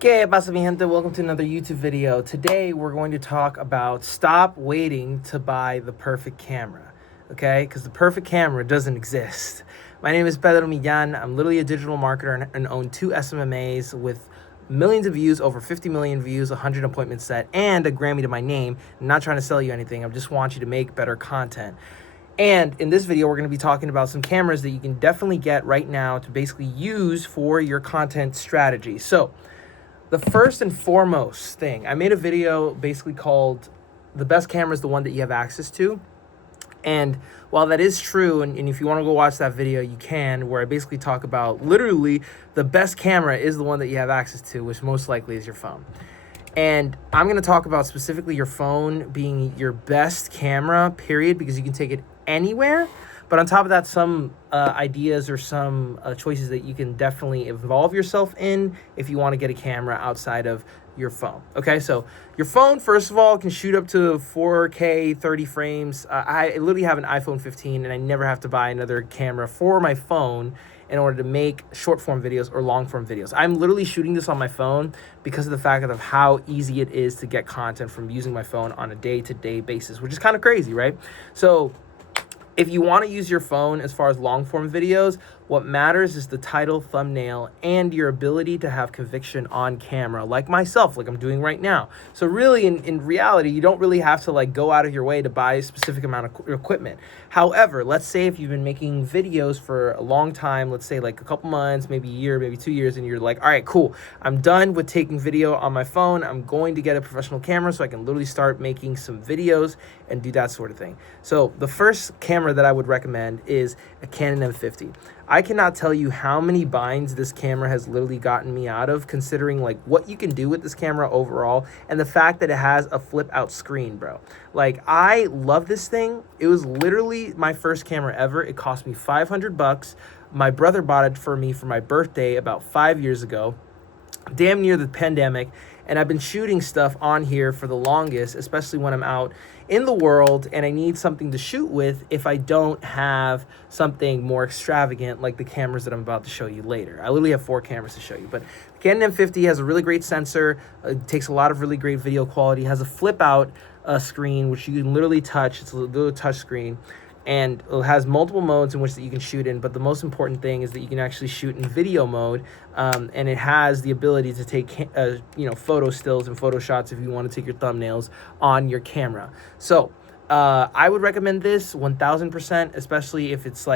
¿Qué pasa, mi gente? Welcome to another YouTube video. Today, we're going to talk about stop waiting to buy the perfect camera, okay? Because the perfect camera doesn't exist. My name is Pedro. I'm literally a digital marketer and own 2 SMMAs with millions of views, over 50 million views, 100 appointments set, and a Grammy to my name. I'm not trying to sell you anything. I just want you to make better content. And in this video, we're going to be talking about some cameras that you can definitely get right now to basically use for your content strategy. So, the first and foremost thing, I made a video basically called the best camera is the one that you have access to. And while that is true, and if you want to go watch that video, you can, where I basically talk about literally the best camera is the one that you have access to, which most likely is your phone. And I'm going to talk about specifically your phone being your best camera, period, because you can take it anywhere. But on top of that, some ideas or some choices that you can definitely involve yourself in if you want to get a camera outside of your phone. Okay, so your phone, first of all, can shoot up to 4K, 30 frames. I literally have an iPhone 15, and I never have to buy another camera for my phone in order to make short form videos or long form videos. I'm literally shooting this on my phone because of the fact of how easy it is to get content from using my phone on a day-to-day basis, which is kind of crazy, right? So if you want to use your phone as far as long form videos, what matters is the title, thumbnail, and your ability to have conviction on camera, like myself, like I'm doing right now. So really, in reality, you don't really have to go out of your way to buy a specific amount of equipment. However, let's say if you've been making videos for a long time, let's say like a couple months, maybe a year, maybe 2 years, and you're like, all right, cool, I'm done with taking video on my phone. I'm going to get a professional camera so I can literally start making some videos and do that sort of thing. So the first camera that I would recommend is a Canon M50. I cannot tell you how many binds this camera has literally gotten me out of, considering what you can do with this camera overall and the fact that it has a flip out screen, bro. I love this thing. It was literally my first camera ever. It cost me $500. My brother bought it for me for my birthday about 5 years ago, damn near the pandemic. And I've been shooting stuff on here for the longest, especially when I'm out in the world and I need something to shoot with if I don't have something more extravagant like the cameras that I'm about to show you later. I literally have 4 cameras to show you, but the Canon M50 has a really great sensor. It takes a lot of really great video quality. It has a flip out screen, which you can literally touch. It's a little touch screen. And it has multiple modes in which that you can shoot in, but the most important thing is that you can actually shoot in video mode, and it has the ability to take photo stills and photo shots if you want to take your thumbnails on your camera. So I would recommend this 1000%, especially if it's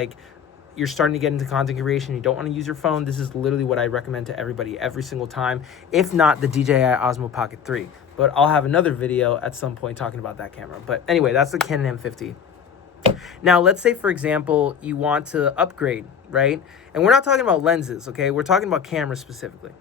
you're starting to get into content creation, you don't want to use your phone. This is literally what I recommend to everybody every single time, if not the DJI Osmo Pocket 3. But I'll have another video at some point talking about that camera. But anyway, that's the Canon M50. Now, let's say, for example, you want to upgrade, right? And we're not talking about lenses, okay? We're talking about cameras specifically.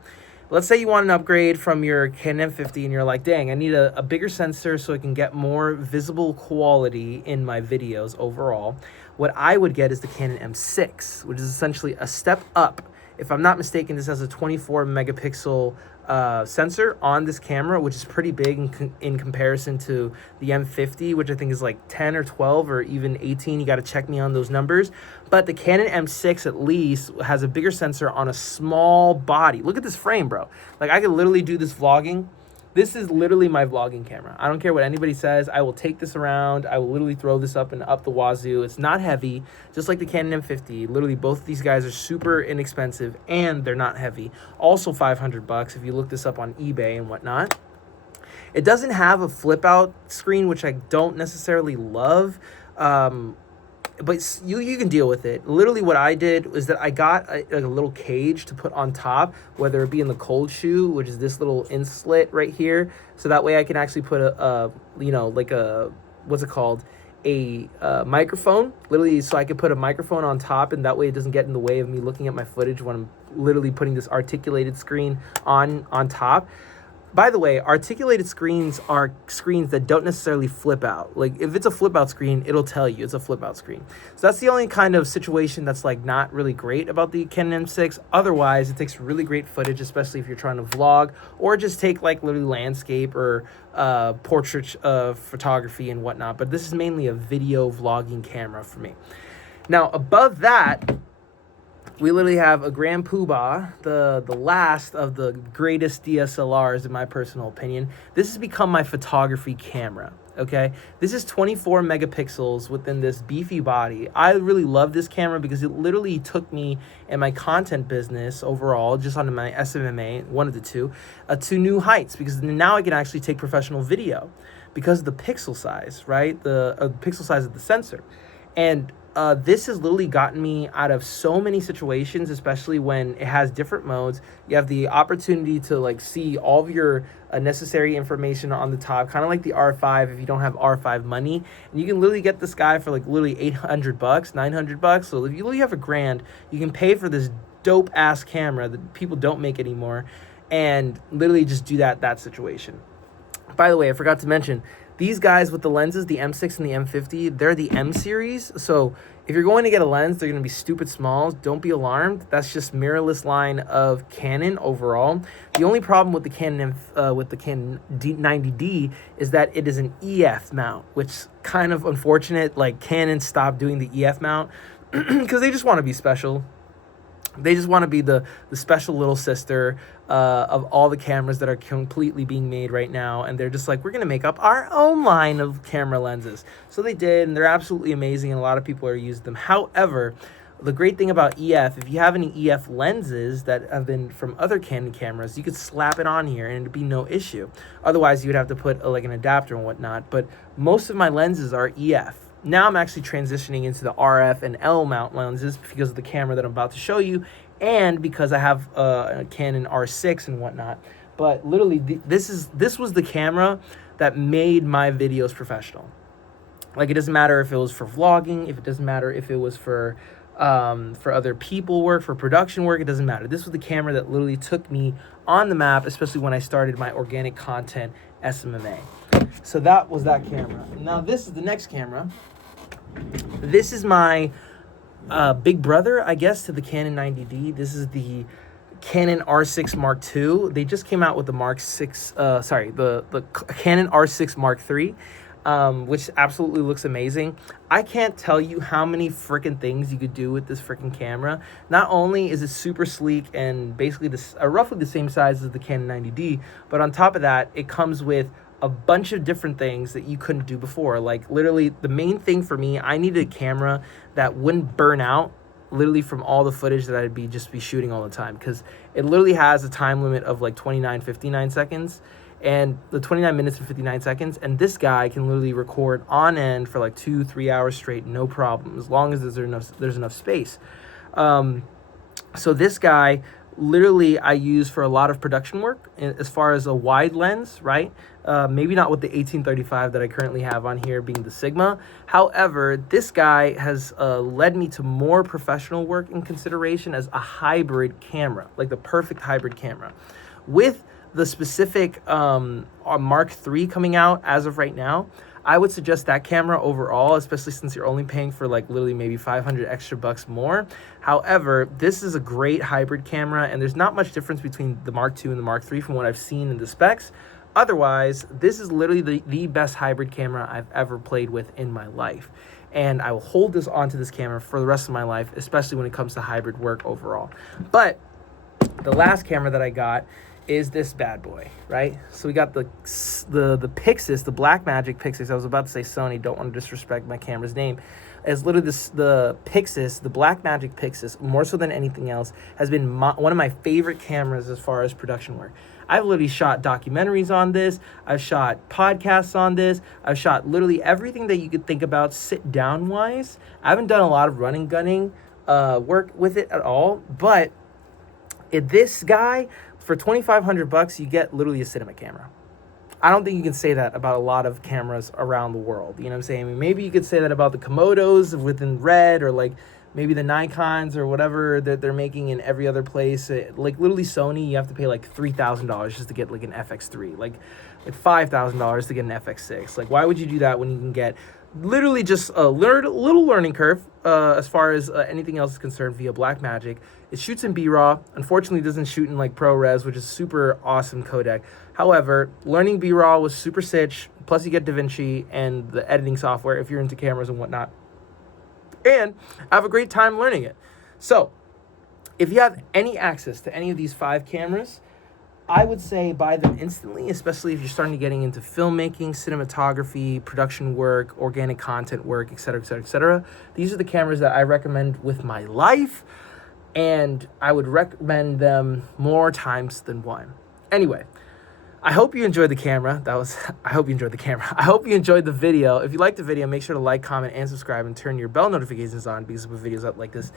Let's say you want an upgrade from your Canon M50 and you're like, dang, I need a bigger sensor so I can get more visible quality in my videos overall. What I would get is the Canon M6, which is essentially a step up. If I'm not mistaken, this has a 24 megapixel sensor on this camera, which is pretty big in comparison to the M50, which I think is like 10 or 12 or even 18. You got to check me on those numbers. But the Canon M6 at least has a bigger sensor on a small body. Look at this frame, bro. I could literally do this vlogging. This is literally my vlogging camera. I don't care what anybody says. I will take this around. I will literally throw this up and up the wazoo. It's not heavy, just like the Canon M50. Literally, both of these guys are super inexpensive and they're not heavy. Also $500 if you look this up on eBay and whatnot. It doesn't have a flip out screen, which I don't necessarily love. But you can deal with it. Literally what I did was that I got a little cage to put on top, whether it be in the cold shoe, which is this little inslet right here. So that way I can actually put what's it called? A microphone, literally, so I could put a microphone on top, and that way it doesn't get in the way of me looking at my footage when I'm literally putting this articulated screen on top. By the way, articulated screens are screens that don't necessarily flip out. If it's a flip out screen, it'll tell you it's a flip out screen. So that's the only kind of situation that's not really great about the Canon M6. Otherwise, it takes really great footage, especially if you're trying to vlog or just take literally landscape or portrait photography and whatnot. But this is mainly a video vlogging camera for me. Now, above that, we literally have a Grand Poobah, the last of the greatest DSLRs in my personal opinion. This has become my photography camera. Okay, this is 24 megapixels within this beefy body. I really love this camera because it literally took me and my content business overall, just on my SMMA, one of the two, to new heights, because now I can actually take professional video because of the pixel size, right? The pixel size of the sensor. And this has literally gotten me out of so many situations, especially when it has different modes. You have the opportunity to like see all of your necessary information on the top, kind of like the R5 if you don't have R5 money. And you can literally get this guy for like literally $800, $900. So if you literally have $1,000, you can pay for this dope ass camera that people don't make anymore, and literally just do that situation. By the way, I forgot to mention, these guys with the lenses, the M6 and the M50, they're the M series. So if you're going to get a lens, they're going to be stupid small. Don't be alarmed. That's just mirrorless line of Canon overall. The only problem with the Canon D90D is that it is an EF mount, which is kind of unfortunate. Like, Canon stopped doing the EF mount because they just want to be special. They just want to be the special little sister of all the cameras that are completely being made right now. And they're just like, we're going to make up our own line of camera lenses. So they did, and they're absolutely amazing, and a lot of people are using them. However, the great thing about EF, if you have any EF lenses that have been from other Canon cameras, you could slap it on here and it'd be no issue. Otherwise, you would have to put like an adapter and whatnot. But most of my lenses are EF. Now I'm actually transitioning into the RF and L mount lenses because of the camera that I'm about to show you, and because I have a Canon R6 and whatnot. But literally, this was the camera that made my videos professional. Like, it doesn't matter if it was for vlogging, if it doesn't matter if it was for other people work, for production work, it doesn't matter. This was the camera that literally took me on the map, especially when I started my organic content SMMA. So that was that camera. Now this is the next camera. This is my big brother, I guess, to the Canon 90D. This is the Canon R6 Mark II. They just came out with the the Canon R6 Mark III, which absolutely looks amazing. I can't tell you how many freaking things you could do with this freaking camera. Not only is it super sleek and basically roughly the same size as the Canon 90D, but on top of that, it comes with a bunch of different things that you couldn't do before. Like, literally, the main thing for me, I needed a camera that wouldn't burn out literally from all the footage that I'd be shooting all the time, because it literally has a time limit of like 59 seconds, and the 29 minutes and 59 seconds, and this guy can literally record on end for like 2-3 hours straight, no problem, as long as there's enough space. So this guy, literally, I use for a lot of production work as far as a wide lens, right? Maybe not with the 1835 that I currently have on here, being the Sigma. However, this guy has led me to more professional work in consideration as a hybrid camera, like the perfect hybrid camera. With the specific Mark III coming out as of right now, I would suggest that camera overall, especially since you're only paying for like literally maybe 500 extra bucks more. However, this is a great hybrid camera, and there's not much difference between the Mark II and the Mark III from what I've seen in the specs. Otherwise, this is literally the best hybrid camera I've ever played with in my life. And I will hold this onto this camera for the rest of my life, especially when it comes to hybrid work overall. But the last camera that I got is this bad boy, right? So we got the Pixis, the Blackmagic Pixis. I was about to say Sony, don't want to disrespect my camera's name. It's literally the Pixis, the Blackmagic Pixis, more so than anything else, has been one of my favorite cameras as far as production work. I've literally shot documentaries on this. I've shot podcasts on this. I've shot literally everything that you could think about sit-down wise. I haven't done a lot of running gunning work with it at all, but this guy, for 2,500 bucks, you get literally a cinema camera. I don't think you can say that about a lot of cameras around the world. You know what I'm saying? I mean, maybe you could say that about the Komodos within Red, or like maybe the Nikons or whatever that they're making in every other place. Like literally Sony, you have to pay like $3,000 just to get like an FX3, like $5,000 to get an FX6. Like, why would you do that when you can get literally just a little learning curve as far as anything else is concerned via Blackmagic? It shoots in B-RAW. Unfortunately, it doesn't shoot in like ProRes, which is super awesome codec. However, learning B-RAW was super sitch. Plus, you get DaVinci and the editing software if you're into cameras and whatnot. And I have a great time learning it. So, if you have any access to any of these 5 cameras, I would say buy them instantly, especially if you're starting to getting into filmmaking, cinematography, production work, organic content work, etc., etc., etc. These are the cameras that I recommend with my life, and I would recommend them more times than one. Anyway, I hope you enjoyed the camera. I hope you enjoyed the camera. I hope you enjoyed the video. If you liked the video, make sure to like, comment, and subscribe, and turn your bell notifications on because we put videos up like this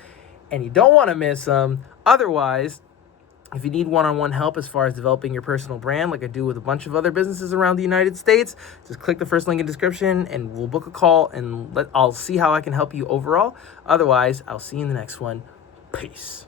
and you don't want to miss them. Otherwise, if you need one-on-one help as far as developing your personal brand, like I do with a bunch of other businesses around the United States, just click the first link in the description and we'll book a call and I'll see how I can help you overall. Otherwise, I'll see you in the next one. Peace.